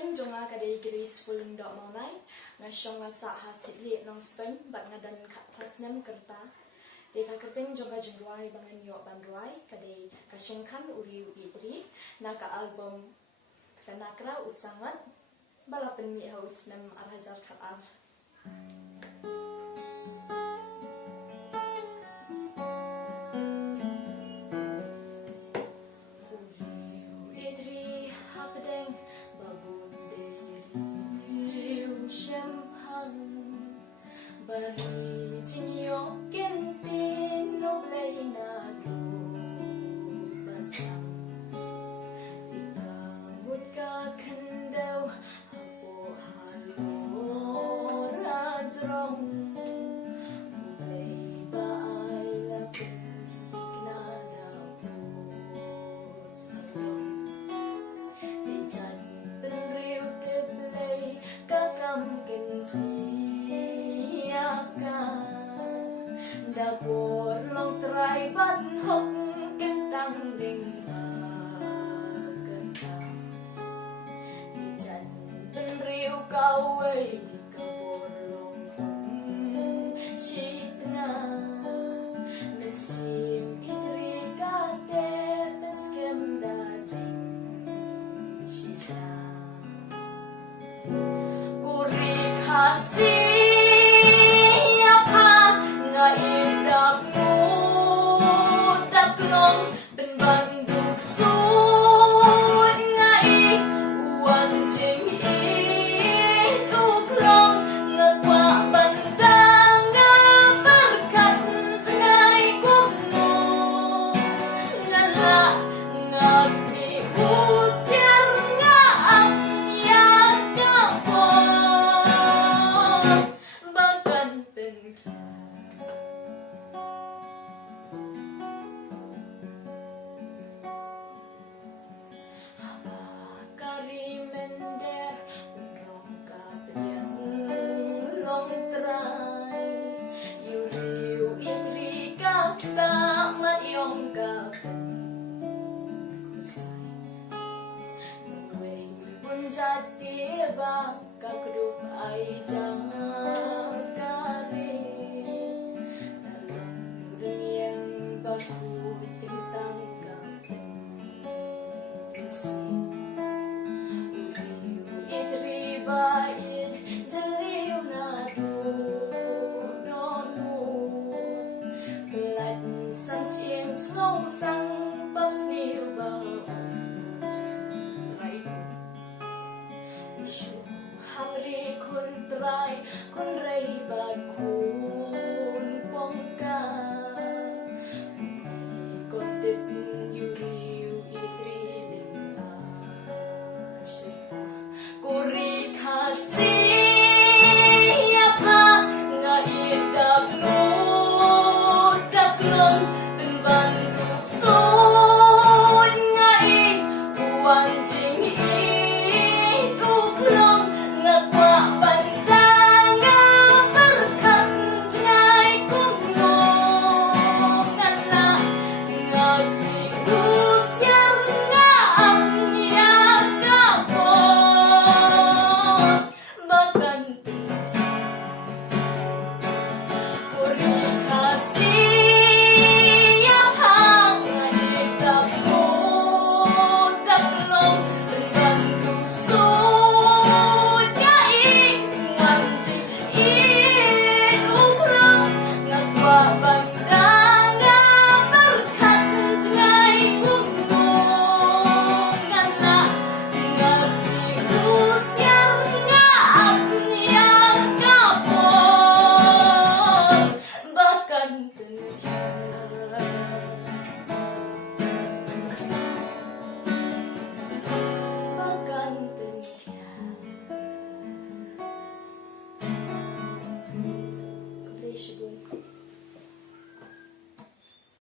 Karteng jonga kadai gris fulung dok maunai ngasong ngasa hasit li nong Spain bat ngadan kat plasnem kerta. Deka karteng jonga jengruai bangan yo bandruai kadai kasengkan uri idri naka album kanakra usangat balapen mi haus nem arhajar kat al. Bari jinyo kentin no blay na do basang ikamut ka kandaw hapo halo rajrong blay ba ay lapin ignada po sarong ijan penriw te blay kakam kentin Dabor long try ban hok kentang ding kentang Ijan penriw kaway kabor long shit na Nagsim idri kate penskem dajing shisha Kurik hasih Jati baka kedup ay jangan kari dalam dunia baku tentang itri bait jeliu nadu donu pelan san sien slow sang bab sniu bau Hamri kun try kun rei bad ku